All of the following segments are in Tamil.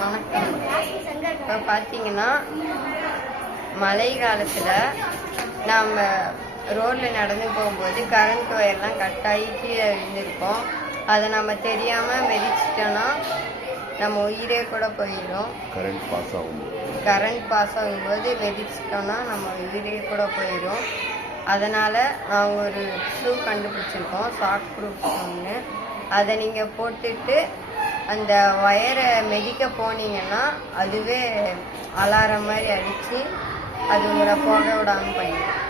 வணக்கம். இப்போ பார்த்தீங்கன்னா மழை காலத்தில் நாம் ரோட்டில் நடந்து போகும்போது கரண்ட் ஒயர்லாம் கட்டாகி கீழே விழுந்திருக்கோம். அதை நம்ம தெரியாமல் மிதிச்சிட்டோன்னா நம்ம உயிரே கூட போயிடும். கரண்ட் பாஸ் ஆகும்போது மிதிச்சிட்டோன்னா நம்ம உயிரே கூட போயிடும். அதனால் நாங்கள் ஒரு ஷூ கண்டுபிடிச்சிருக்கோம், ஷாக் ப்ரூஃப் ஷூன்னு. அதை நீங்கள் போட்டுட்டு அந்த ஒயரை மிதிக்க போனீங்கன்னா அதுவே அலாரம் மாதிரி அடித்து அது உங்களை போக விடாமல் பண்ணிடும்.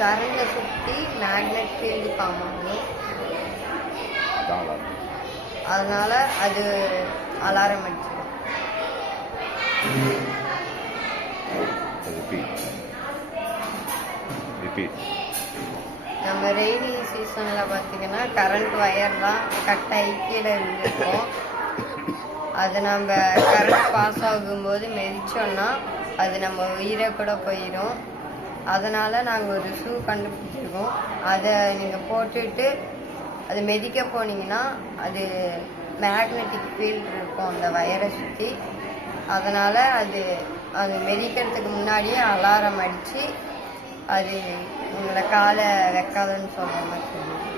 கரண்டை சுற்றி மேக்னெட் ஃபீல்டு ஃபார்ம் ஆகும். அதனால் அது அலாரம் அடிச்சிடும். நம்ம ரெய்னி சீசனில் பார்த்தீங்கன்னா கரண்ட் ஒயர்லாம் கட்டாகி கீழே இருந்திருக்கும். அது நம்ம கரண்ட் பாஸ் ஆகும்போது மிதிச்சோன்னா அது நம்ம உயிரை கூட போயிடும். அதனால் நாங்கள் ஒரு ஷூ கண்டுபிடிச்சிருக்கோம். அதை நீங்கள் போட்டுட்டு அது மிதிக்க போனீங்கன்னா அது மேக்னெட்டிக் ஃபீல்டு இருக்கும் அந்த வயரை சுற்றி. அதனால் அது மிதிக்கிறதுக்கு முன்னாடியே அலாரம் அடித்து அது உங்களை காலை வைக்காதுன்னு சொல்கிற மாதிரி சொல்லுங்கள்.